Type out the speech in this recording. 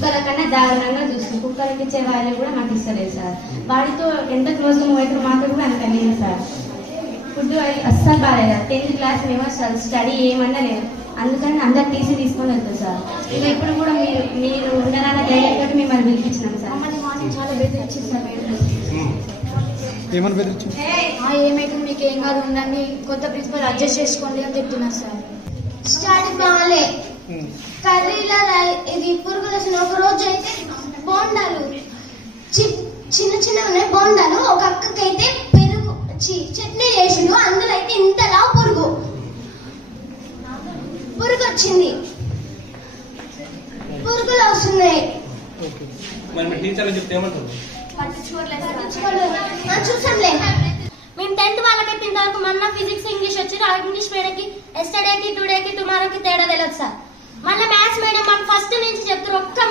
కుక్కల కన్నా దారుణంగా చూస్తుంది. కుక్కలకి ఇచ్చే వాల్యూ కూడా మాకు ఇస్తలేదు సార్. వాడితో ఎంత క్లోజ్గా మూవ్ అవుతారు మాతో కూడా అంత లేదు సార్. ఫుడ్ అస్సలు బాగాలేదు. 10th క్లాస్ మేము అసలు స్టడీ ఏమన్నా లేదు. అందుకని అందరు తీసుకొని వెళ్తారు సార్. ఇక ఇప్పుడు కూడా మీరు ఉండరాన్న ధైర్యం తోటి మిమ్మల్ని పిలిపించినాం సార్. చాలా బెదిరించింది సార్. ఏమని బెదిరించింది? ఏమైతే మీకు ఏం కాదు ఉండండి, కొత్త ప్రిన్సిపల్ అడ్జస్ట్ చేసుకోండి అని చెప్తున్నారు సార్. స్టడీ బాగాలే, కర్రీల ఇది పురుగులు వచ్చిన. ఒక రోజు అయితే బోండాలు చిన్న చిన్న ఉన్నాయి బోండాలు. ఒక అక్కకైతే పెరుగు చట్నీ చేసిండు, అందులో అయితే ఇంతలా పురుగు వచ్చింది. పురుగులు వస్తున్నాయి. చూసాంలే. మేము 10th వాళ్ళకైతే ఇంతవరకు మొన్న ఫిజిక్స్ ఇంగ్లీష్ వచ్చి ఇంగ్లీష్ మీడియంకి ఎస్టర్డేకి టుడేకి టుమారోకి తేడా తెలియదు సార్. మళ్ళీ మ్యాథ్స్ మీడియం మాకు ఫస్ట్ నుంచి చెప్తారు. ఒక్క